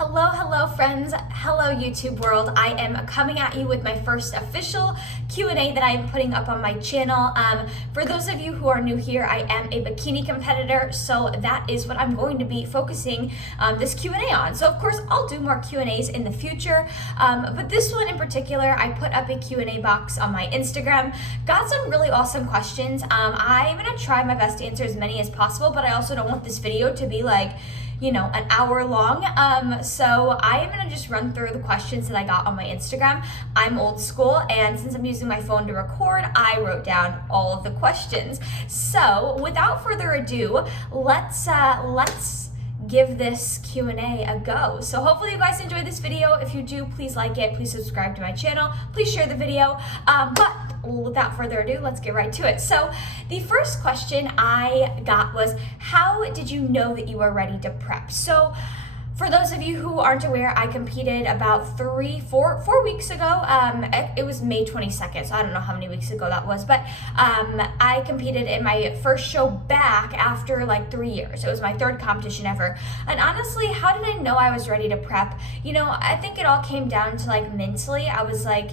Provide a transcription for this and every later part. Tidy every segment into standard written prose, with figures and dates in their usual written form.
Hello friends, hello YouTube world. I am coming at you with my first official Q&A that I am putting up on my channel. For those of you who are new here, I am a bikini competitor, so that is what I'm going to be focusing this Q&A on. So of course I'll do more Q&As in the future, but this one in particular, I put up a Q&A box on my Instagram, got some really awesome questions. I'm gonna try my best to answer as many as possible, but I also don't want this video to be like, an hour long. So I am gonna just run through the questions that I got on my Instagram. I'm old school, and since I'm using my phone to record, I wrote down all of the questions. So without further ado, let's give this Q&A a go. So hopefully you guys enjoy this video. If you do, please like it, please subscribe to my channel, please share the video. But without further ado, let's get right to it. So the first question I got was, how did you know that you were ready to prep? So for those of you who aren't aware, I competed about 4 weeks ago. It was May 22nd, so I don't know how many weeks ago that was, but I competed in my first show back after like 3 years. It was my third competition ever. And honestly, how did I know I was ready to prep? I think it all came down to like mentally. I was like,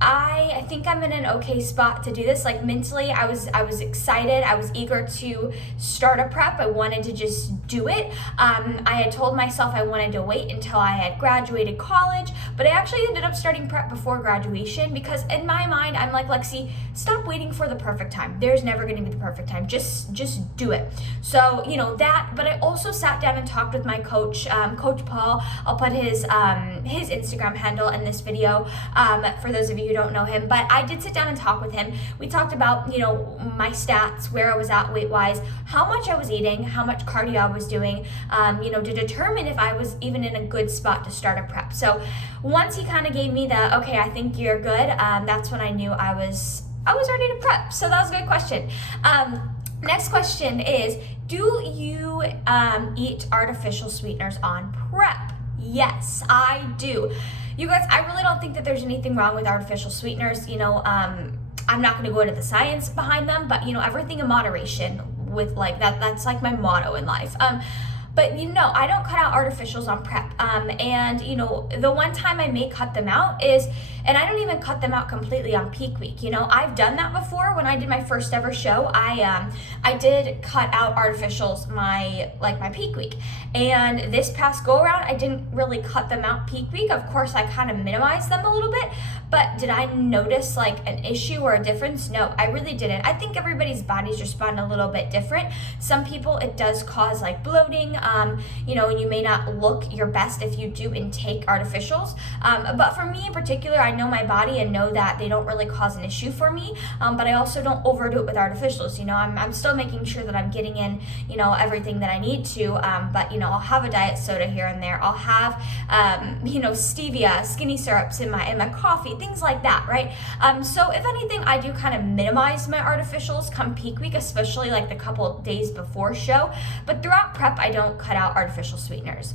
I think I'm in an okay spot to do this. Like mentally, I was excited. I was eager to start a prep. I wanted to just do it. I had told myself I wanted to wait until I had graduated college, but I actually ended up starting prep before graduation because in my mind, I'm like, Lexi, stop waiting for the perfect time. There's never going to be the perfect time. Just do it. So, that, but I also sat down and talked with my coach, Coach Paul. I'll put his Instagram handle in this video, for those of you who don't know him, but I did sit down and talk with him. We talked about, my stats, where I was at weight-wise, how much I was eating, how much cardio I was doing, to determine if I was even in a good spot to start a prep. So once he kind of gave me the, okay, I think you're good, that's when I knew I was ready to prep. So that was a good question. Next question is, do you eat artificial sweeteners on prep? Yes, I do. You guys, I really don't think that there's anything wrong with artificial sweeteners. I'm not going to go into the science behind them, but everything in moderation with like that. That's like my motto in life. But I don't cut out artificials on prep. And the one time I may cut them out is, and I don't even cut them out completely on peak week. I've done that before. When I did my first ever show, I did cut out artificials my peak week. And this past go around, I didn't really cut them out peak week. Of course, I kind of minimized them a little bit, but did I notice like an issue or a difference? No, I really didn't. I think everybody's bodies respond a little bit different. Some people, it does cause like bloating, and you may not look your best if you do intake artificials. But for me in particular, I know my body and know that they don't really cause an issue for me. But I also don't overdo it with artificials. I'm still making sure that I'm getting in, everything that I need to. But I'll have a diet soda here and there. I'll have, stevia, skinny syrups in my coffee, things like that, right? So if anything, I do kind of minimize my artificials come peak week, especially like the couple days before show. But throughout prep, I don't cut out artificial sweeteners,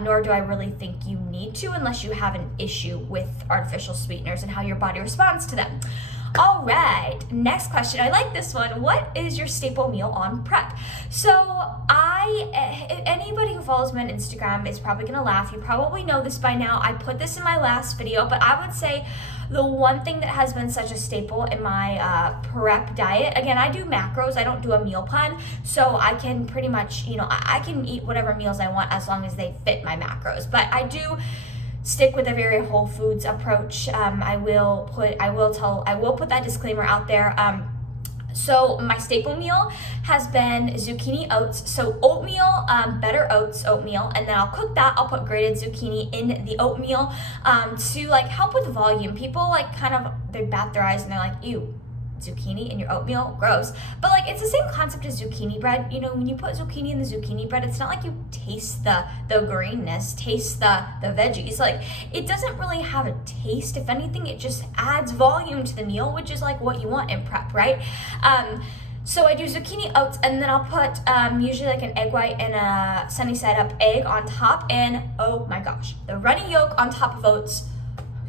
nor do I really think you need to unless you have an issue with artificial sweeteners and how your body responds to them. All right, next question. I like this one. What is your staple meal on prep? So anybody who follows me on Instagram is probably gonna laugh. You probably know this by now. I put this in my last video, but I would say the one thing that has been such a staple in my prep diet, again, I do macros, I don't do a meal plan, so I can pretty much, I can eat whatever meals I want as long as they fit my macros, but I do stick with a very whole foods approach. I will put that disclaimer out there. So my staple meal has been zucchini oats. So oatmeal, better oats oatmeal, and then I'll cook that. I'll put grated zucchini in the oatmeal to like help with volume. People like kind of, they bat their eyes and they're like, ew, zucchini in your oatmeal, gross. But like it's the same concept as zucchini bread. When you put zucchini in the zucchini bread, it's not like you taste the greenness, taste the veggies. Like it doesn't really have a taste. If anything, it just adds volume to the meal, which is like what you want in prep, right? So I do zucchini oats, and then I'll put usually like an egg white and a sunny side up egg on top, and oh my gosh, the runny yolk on top of oats,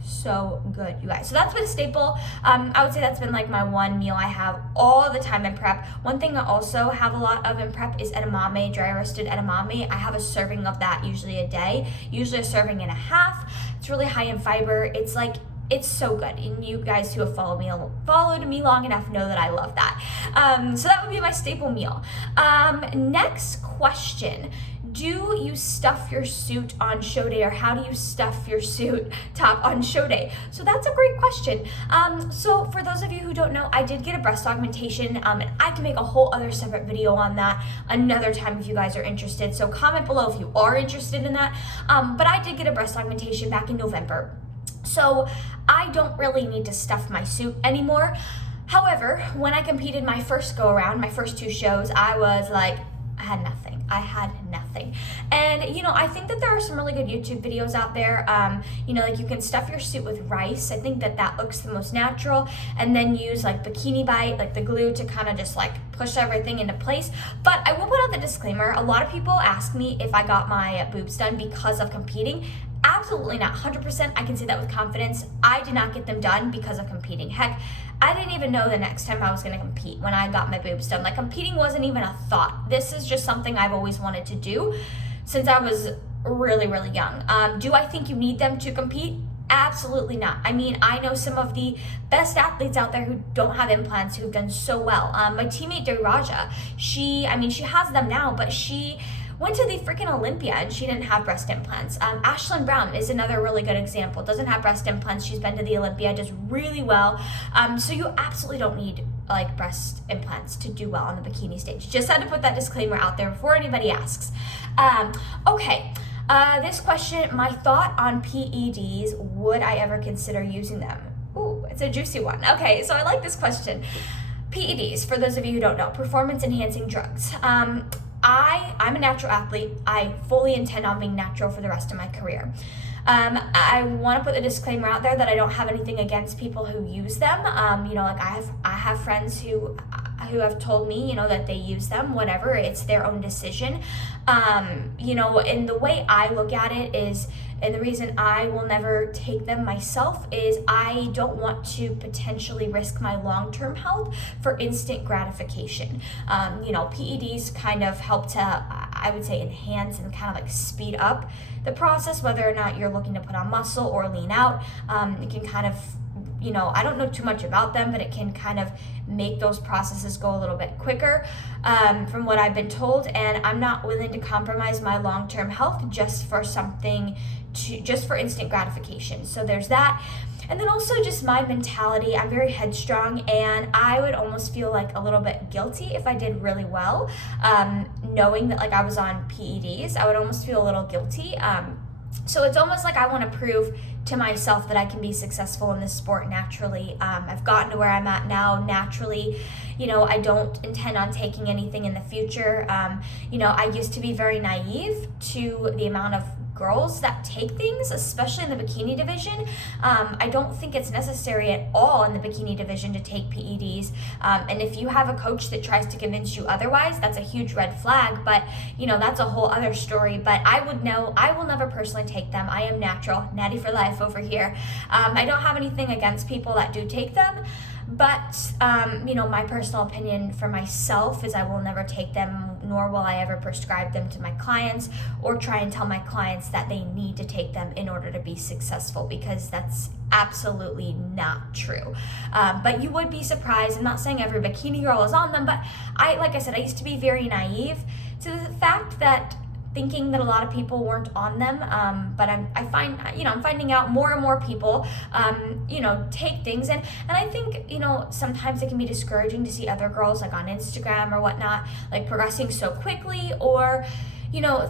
so good, you guys. So that's been a staple. I would say that's been like my one meal I have all the time in prep. One thing I also have a lot of in prep is edamame, dry roasted edamame. I have a serving of that usually a day, usually a serving and a half. It's really high in fiber. It's so good, and you guys who have followed me long enough know that I love that. So that would be my staple meal. Next question. Do you stuff your suit on showday, or how do you stuff your suit top on showday? So that's a great question. So for those of you who don't know, I did get a breast augmentation, and I can make a whole other separate video on that another time if you guys are interested. So comment below if you are interested in that. But I did get a breast augmentation back in November. So I don't really need to stuff my suit anymore. However, when I competed my first go around, my first 2 shows, I had nothing. And, I think that there are some really good YouTube videos out there. Like you can stuff your suit with rice. I think that looks the most natural. And then use like bikini bite, like the glue to kind of just like push everything into place. But I will put out the disclaimer. A lot of people ask me if I got my boobs done because of competing. Absolutely not. 100%. I can say that with confidence. I did not get them done because of competing. Heck, I didn't even know the next time I was going to compete when I got my boobs done. Like, competing wasn't even a thought. This is just something I've always wanted to do since I was really, really young. Do I think you need them to compete? Absolutely not. I mean, I know some of the best athletes out there who don't have implants who've done so well. My teammate Raja, she has them now, but she went to the freaking Olympia and she didn't have breast implants. Ashlyn Brown is another really good example. Doesn't have breast implants. She's been to the Olympia, does really well. So you absolutely don't need like breast implants to do well on the bikini stage. Just had to put that disclaimer out there before anybody asks. Okay. This question, my thought on PEDs, would I ever consider using them? Ooh, it's a juicy one. Okay, so I like this question. PEDs, for those of you who don't know, performance enhancing drugs. I'm a natural athlete. I fully intend on being natural for the rest of my career. I want to put the disclaimer out there that I don't have anything against people who use them. Like I have friends who have told me, that they use them, whatever, it's their own decision. And the way I look at it is, and the reason I will never take them myself is I don't want to potentially risk my long-term health for instant gratification. PEDs kind of help to, I would say, enhance and kind of like speed up the process, whether or not you're looking to put on muscle or lean out. It can kind of, I don't know too much about them, but it can kind of make those processes go a little bit quicker, from what I've been told. And I'm not willing to compromise my long-term health just for instant gratification. So there's that. And then also just my mentality, I'm very headstrong, and I would almost feel like a little bit guilty if I did really well, knowing that like I was on PEDs. I would almost feel a little guilty. So it's almost like I want to prove to myself that I can be successful in this sport naturally. I've gotten to where I'm at now naturally. I don't intend on taking anything in the future. I used to be very naive to the amount of girls that take things, especially in the bikini division. I don't think it's necessary at all in the bikini division to take PEDs. And if you have a coach that tries to convince you otherwise, that's a huge red flag. But that's a whole other story. But I will never personally take them. I am natural, natty for life over here. I don't have anything against people that do take them. But, my personal opinion for myself is I will never take them, nor will I ever prescribe them to my clients or try and tell my clients that they need to take them in order to be successful, because that's absolutely not true. But you would be surprised. I'm not saying every bikini girl is on them, but like I said, I used to be very naive to the fact that thinking that a lot of people weren't on them, but I'm finding out more and more people, take things, and I think, sometimes it can be discouraging to see other girls like on Instagram or whatnot, like progressing so quickly, or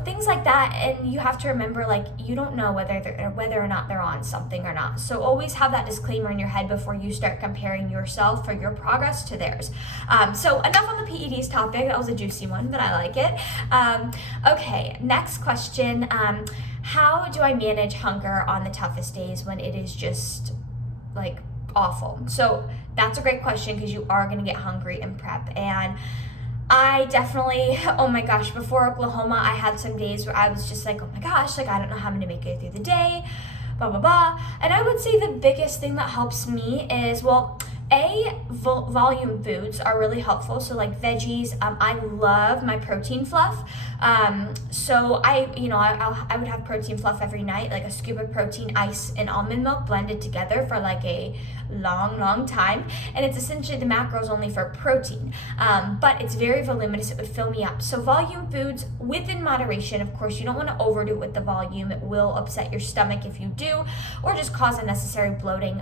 things like that, and you have to remember, like, you don't know whether or not they're on something or not. So always have that disclaimer in your head before you start comparing yourself or your progress to theirs. So enough on the PEDs topic. That was a juicy one, but I like it. Okay, next question. How do I manage hunger on the toughest days when it is just like awful? So that's a great question, because you are going to get hungry in prep. And I definitely, oh my gosh, before Oklahoma, I had some days where I was just like, oh my gosh, like, I don't know how I'm going to make it through the day. blah, blah, blah. And I would say the biggest thing that helps me is, well, volume foods are really helpful. So like veggies, I love my protein fluff. So I would have protein fluff every night, like a scoop of protein, ice, and almond milk blended together for like a long time. And it's essentially the macros only for protein, but it's very voluminous. It would fill me up. So volume foods within moderation. Of course, you don't want to overdo it with the volume. It will upset your stomach if you do, or just cause unnecessary bloating.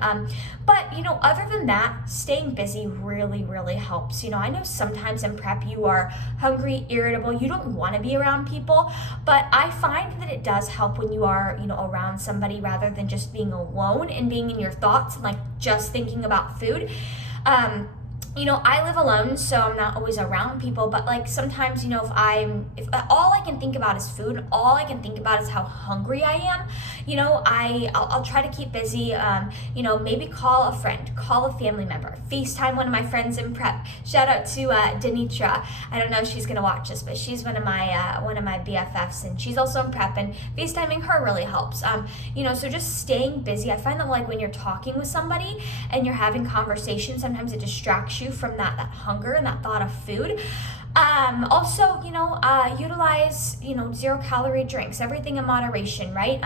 But other than that, staying busy really helps. I know sometimes in prep you are hungry, irritable, you don't want to be around people, but I find that it does help when you are, around somebody rather than just being alone and being in your thoughts and like just thinking about food. I live alone, so I'm not always around people, but like sometimes, if all I can think about is food, all I can think about is how hungry I am, I'll try to keep busy, maybe call a friend, call a family member, FaceTime one of my friends in prep. Shout out to Denitra. I don't know if she's gonna watch this, but she's one of my BFFs, and she's also in prep, and FaceTiming her really helps. So just staying busy. I find that like when you're talking with somebody and you're having conversation, sometimes it distracts you from that hunger and that thought of food. Also, utilize, 0-calorie drinks, everything in moderation, right?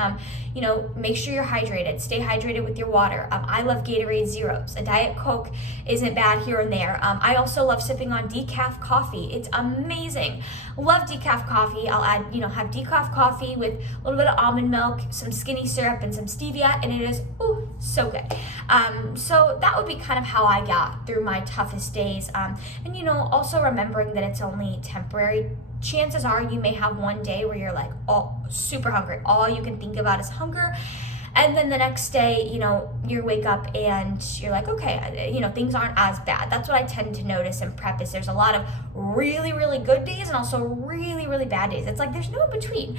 Make sure you're hydrated. Stay hydrated with your water. I love Gatorade Zeros. A Diet Coke isn't bad here and there. I also love sipping on decaf coffee. It's amazing. Love decaf coffee. I'll add, have decaf coffee with a little bit of almond milk, some skinny syrup, and some stevia, and it is, so good. So that would be kind of how I got through my toughest days. And, also remembering that it's only temporary. Chances are you may have one day where you're like super hungry. All you can think about is hunger. And then the next day, you wake up and you're like, okay, things aren't as bad. That's what I tend to notice in prep is there's a lot of really good days and also really bad days. It's like there's no in between.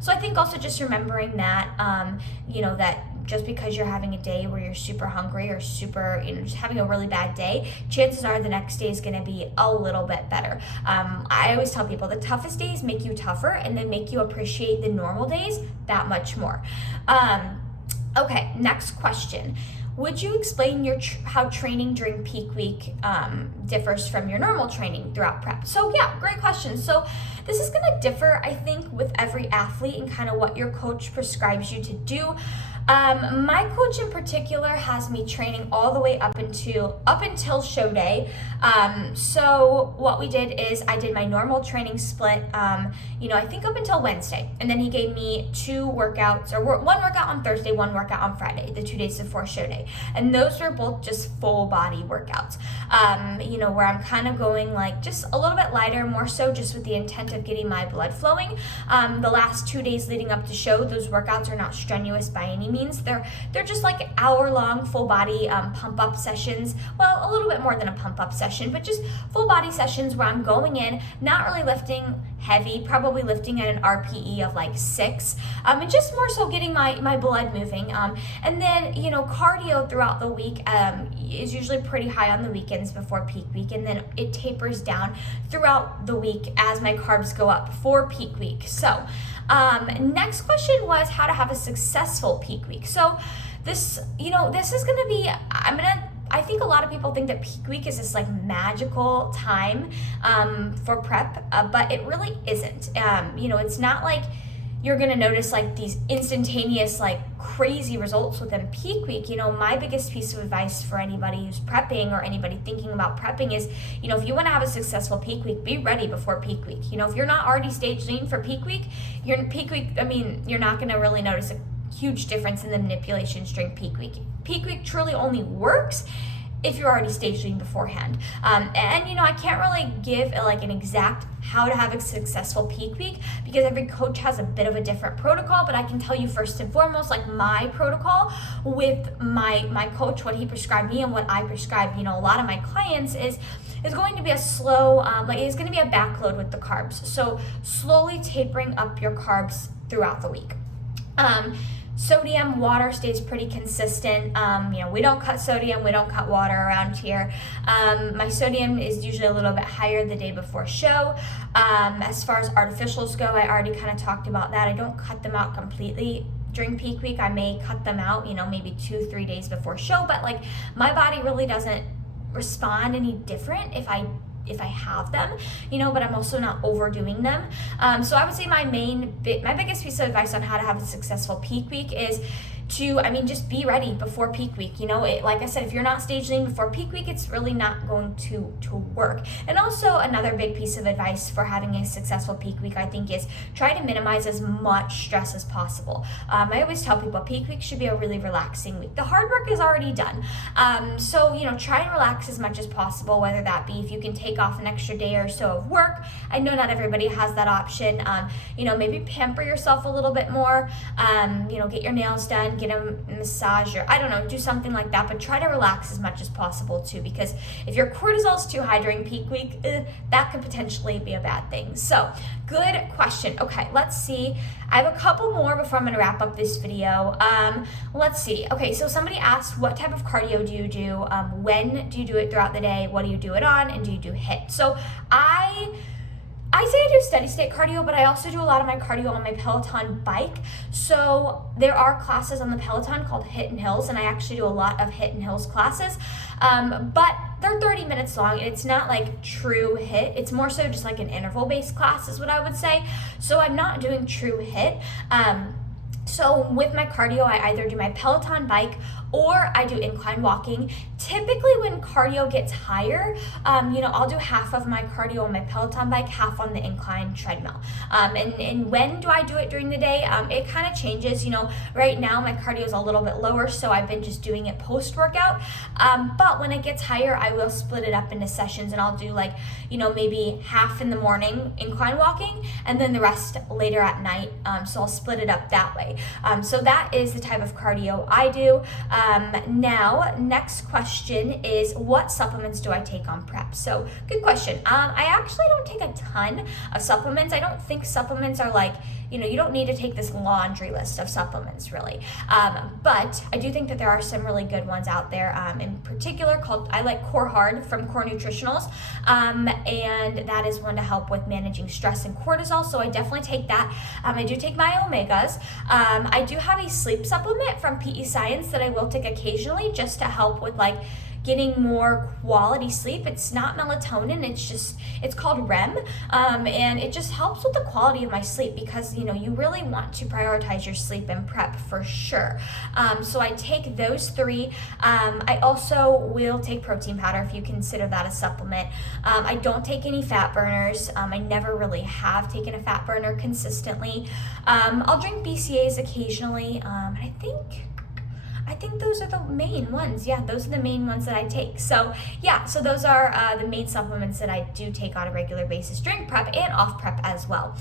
So I think also just remembering that, that just because you're having a day where you're super hungry or super, just having a really bad day, chances are the next day is going to be a little bit better. I always tell people the toughest days make you tougher and then make you appreciate the normal days that much more. Okay, next question. Would you explain how training during peak week differs from your normal training throughout prep? So yeah, great question. So this is going to differ, I think, with every athlete and kind of what your coach prescribes you to do. My coach in particular has me training all the way up until show day. So what we did is I did my normal training split, I think up until Wednesday, and then he gave me 2 workouts, or one workout on Thursday, one workout on Friday, the 2 days before show day. And those were both just full body workouts, where I'm kind of going like just a little bit lighter, more so just with the intent of getting my blood flowing. The last 2 days leading up to show, those workouts are not strenuous by any means. They're just like hour-long full body pump-up sessions. Well, a little bit more than a pump-up session, but just full body sessions where I'm going in, not really lifting heavy, probably lifting at an RPE of like 6, and just more so getting my blood moving. And then, cardio throughout the week is usually pretty high on the weekends before peak week, and then it tapers down throughout the week as my carbs go up for peak week. So next question was how to have a successful peak week. So this is going to be, I think a lot of people think that peak week is this like magical time for prep, but it really isn't. It's not like you're going to notice like these instantaneous, like crazy results within peak week. My biggest piece of advice for anybody who's prepping or anybody thinking about prepping is, if you want to have a successful peak week, be ready before peak week. If you're not already stage lean for peak week, you're not going to really notice a huge difference in the manipulations during peak week. Peak week truly only works if you're already stage lean beforehand. I can't really give an exact how to have a successful peak week because every coach has a bit of a different protocol, but I can tell you first and foremost, like my protocol with my coach, what he prescribed me and what I prescribe, a lot of my clients is going to be a slow, it's going to be a backload with the carbs. So slowly tapering up your carbs throughout the week. Sodium, water stays pretty consistent. We don't cut sodium, we don't cut water around here. My sodium is usually a little bit higher the day before show. As far as artificials go, I already kind of talked about that. I don't cut them out completely during peak week, I may cut them out, maybe 2-3 days before show, but like my body really doesn't respond any different if I have them, but I'm also not overdoing them. So I would say my biggest piece of advice on how to have a successful peak week is to, just be ready before peak week. Like I said, if you're not stage lean before peak week, it's really not going to work. And also another big piece of advice for having a successful peak week, I think, is try to minimize as much stress as possible. I always tell people peak week should be a really relaxing week. The hard work is already done. So, try and relax as much as possible, whether that be if you can take off an extra day or so of work. I know not everybody has that option. Maybe pamper yourself a little bit more, get your nails done, get a massage, or I don't know, do something like that, but try to relax as much as possible too, because if your cortisol is too high during peak week, that could potentially be a bad thing. So good question. Okay, let's see. I have a couple more before I'm going to wrap up this video. Let's see. Okay, so somebody asked, what type of cardio do you do? When do you do it throughout the day? What do you do it on? And do you do HIIT? So I say I do steady state cardio, but I also do a lot of my cardio on my Peloton bike. So there are classes on the Peloton called HIIT and Hills, and I actually do a lot of HIIT and Hills classes. But they're 30 minutes long, and it's not like true HIIT. It's more so just like an interval-based class is what I would say. So I'm not doing true HIIT. So with my cardio, I either do my Peloton bike or I do incline walking. Typically when cardio gets higher, I'll do half of my cardio on my Peloton bike, half on the incline treadmill. And when do I do it during the day? It kind of changes. Right now my cardio is a little bit lower, so I've been just doing it post-workout. But when it gets higher, I will split it up into sessions, and I'll do maybe half in the morning incline walking, and then the rest later at night. So I'll split it up that way. So that is the type of cardio I do. Now, next question is, what supplements do I take on prep? So, good question. I actually don't take a ton of supplements. I don't think supplements are like, you don't need to take this laundry list of supplements, really. But I do think that there are some really good ones out there. In particular, I like Core Hard from Core Nutritionals, and that is one to help with managing stress and cortisol. So I definitely take that. I do take my omegas. I do have a sleep supplement from PE Science that I will take occasionally just to help with getting more quality sleep. It's not melatonin, it's called REM, and it just helps with the quality of my sleep because, you really want to prioritize your sleep and prep for sure. So I take those three. I also will take protein powder if you consider that a supplement. I don't take any fat burners. I never really have taken a fat burner consistently. I'll drink BCAAs occasionally. I think those are the main ones. Yeah, those are the main ones that I take. So those are the main supplements that I do take on a regular basis during prep and off prep as well.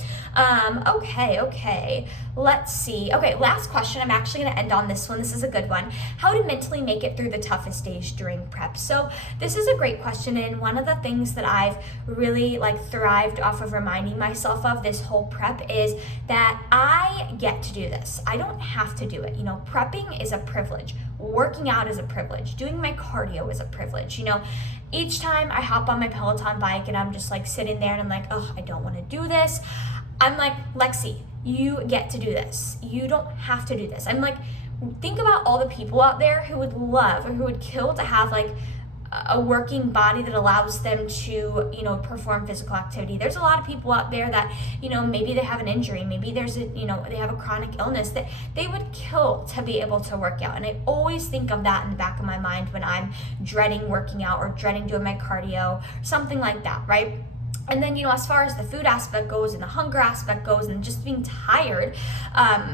Okay, let's see. Okay, last question. I'm actually going to end on this one. This is a good one. How to mentally make it through the toughest days during prep. So this is a great question, and one of the things that I've really thrived off of reminding myself of this whole prep is that I get to do this. I don't have to do it. Prepping is a privilege. Working out is a privilege. Doing my cardio is a privilege. Each time I hop on my Peloton bike and I'm just sitting there and I'm like, oh, I don't want to do this. I'm like, Lexi, you get to do this. You don't have to do this. I'm like, think about all the people out there who would love or who would kill to have a working body that allows them to, perform physical activity. There's a lot of people out there that, maybe they have an injury, maybe they have a chronic illness that they would kill to be able to work out. And I always think of that in the back of my mind when I'm dreading working out or dreading doing my cardio, something like that, right? And then, as far as the food aspect goes and the hunger aspect goes and just being tired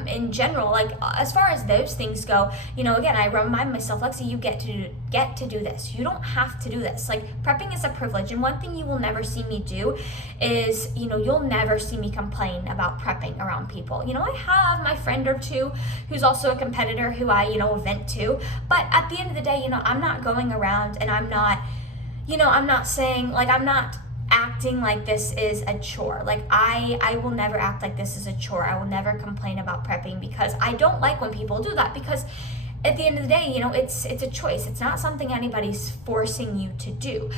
in general, as far as those things go, again, I remind myself, Lexi, you get to do this. You don't have to do this. Prepping is a privilege. And one thing you will never see me do is, you'll never see me complain about prepping around people. I have my friend or two who's also a competitor who I, vent to. But at the end of the day, I'm not going around and I'm not saying, I'm not acting like this is a chore. I will never act like this is a chore. I will never complain about prepping because I don't like when people do that, because at the end of the day, it's a choice. It's not something anybody's forcing you to do.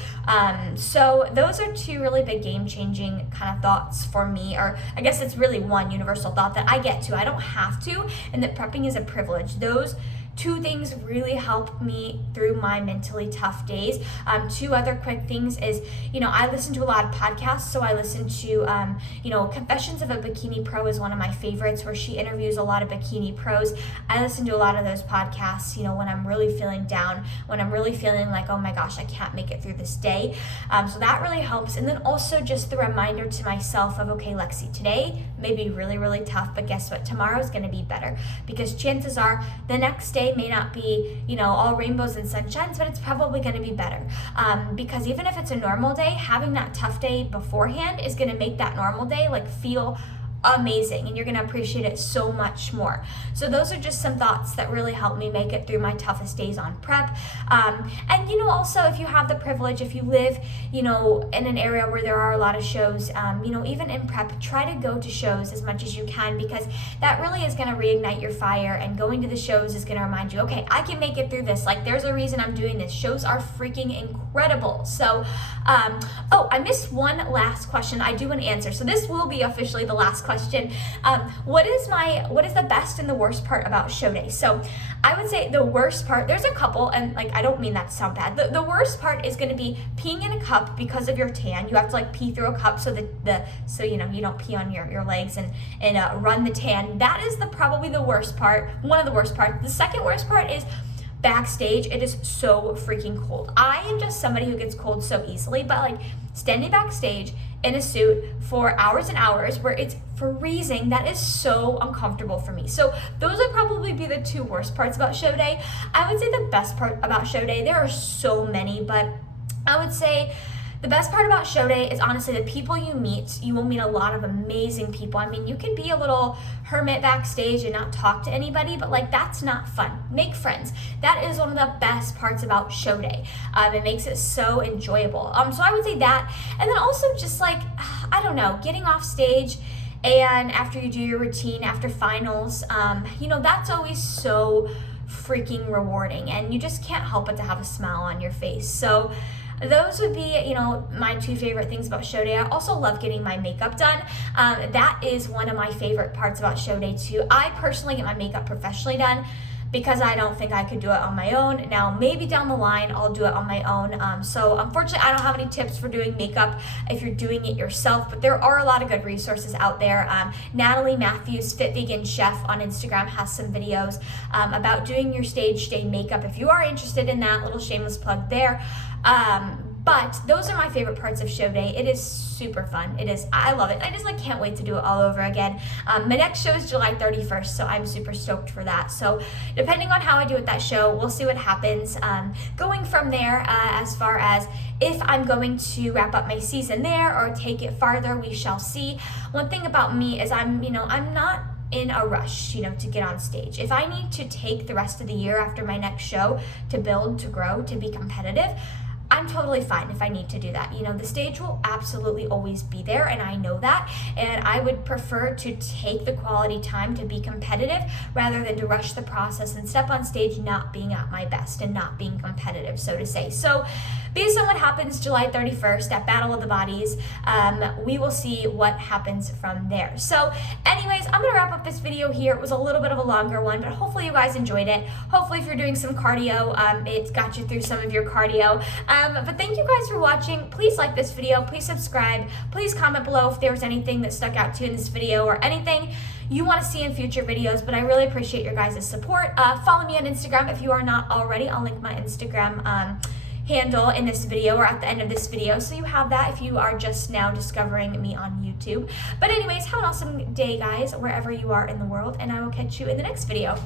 So those are two really big game-changing kind of thoughts for me, or I guess it's really one universal thought that I get to. I don't have to, and that prepping is a privilege. Those two things really help me through my mentally tough days. Two other quick things is, I listen to a lot of podcasts. So I listen to, Confessions of a Bikini Pro is one of my favorites, where she interviews a lot of bikini pros. I listen to a lot of those podcasts, when I'm really feeling down, when I'm really feeling like, oh my gosh, I can't make it through this day. So that really helps. And then also just the reminder to myself of, okay, Lexi, today may be really, really tough, but guess what? Tomorrow's going to be better, because chances are the next day may not be, all rainbows and sunshines, but it's probably going to be better. Because even if it's a normal day, having that tough day beforehand is going to make that normal day feel amazing, and you're going to appreciate it so much more. So those are just some thoughts that really help me make it through my toughest days on prep. And also, if you have the privilege, if you live in an area where there are a lot of shows, even in prep, try to go to shows as much as you can, because that really is going to reignite your fire, and going to the shows is going to remind you, okay, I can make it through this. There's a reason I'm doing this. Shows are freaking incredible. So I missed one last question I do want to answer, so this will be officially the last question. What is the best and the worst part about show day? So I would say the worst part, there's a couple, and I don't mean that to sound bad. The worst part is going to be peeing in a cup because of your tan. You have to pee through a cup so you don't pee on your legs and run the tan. That is probably the worst part, one of the worst parts. The second worst part is backstage. It is so freaking cold. I am just somebody who gets cold so easily, but standing backstage in a suit for hours and hours where it's freezing, that is so uncomfortable for me. So those would probably be the two worst parts about show day. I would say the best part about show day, there are so many, but I would say the best part about show day is honestly the people you meet. You will meet a lot of amazing people. I mean, you can be a little hermit backstage and not talk to anybody, but that's not fun. Make friends. That is one of the best parts about show day. It makes it so enjoyable. So I would say that. And then also just I don't know, getting off stage and after you do your routine, after finals, that's always so freaking rewarding, and you just can't help but to have a smile on your face. So those would be, my two favorite things about show day. I also love getting my makeup done. That is one of my favorite parts about show day too. I personally get my makeup professionally done because I don't think I could do it on my own. Now, maybe down the line, I'll do it on my own. So unfortunately, I don't have any tips for doing makeup if you're doing it yourself, but there are a lot of good resources out there. Natalie Matthews, Fit Vegan Chef on Instagram, has some videos about doing your stage day makeup. If you are interested in that, little shameless plug there. But those are my favorite parts of show day. It is super fun. It is. I love it. I just can't wait to do it all over again. My next show is July 31st, so I'm super stoked for that. So depending on how I do at that show, we'll see what happens. Going from there, as far as if I'm going to wrap up my season there or take it farther, we shall see. One thing about me is I'm not in a rush, to get on stage. If I need to take the rest of the year after my next show to build, to grow, to be competitive, I'm totally fine if I need to do that. The stage will absolutely always be there, and I know that, and I would prefer to take the quality time to be competitive rather than to rush the process and step on stage not being at my best and not being competitive, so to say. So based on what happens July 31st at Battle of the Bodies, we will see what happens from there. So anyways, I'm gonna wrap up this video here. It was a little bit of a longer one, but hopefully you guys enjoyed it. Hopefully if you're doing some cardio, it's got you through some of your cardio. But thank you guys for watching. Please like this video, please subscribe, please comment below if there was anything that stuck out to you in this video or anything you want to see in future videos, but I really appreciate your guys' support. Follow me on Instagram if you are not already. I'll link my Instagram handle in this video or at the end of this video, so you have that if you are just now discovering me on YouTube. But anyways, have an awesome day, guys, wherever you are in the world, and I will catch you in the next video.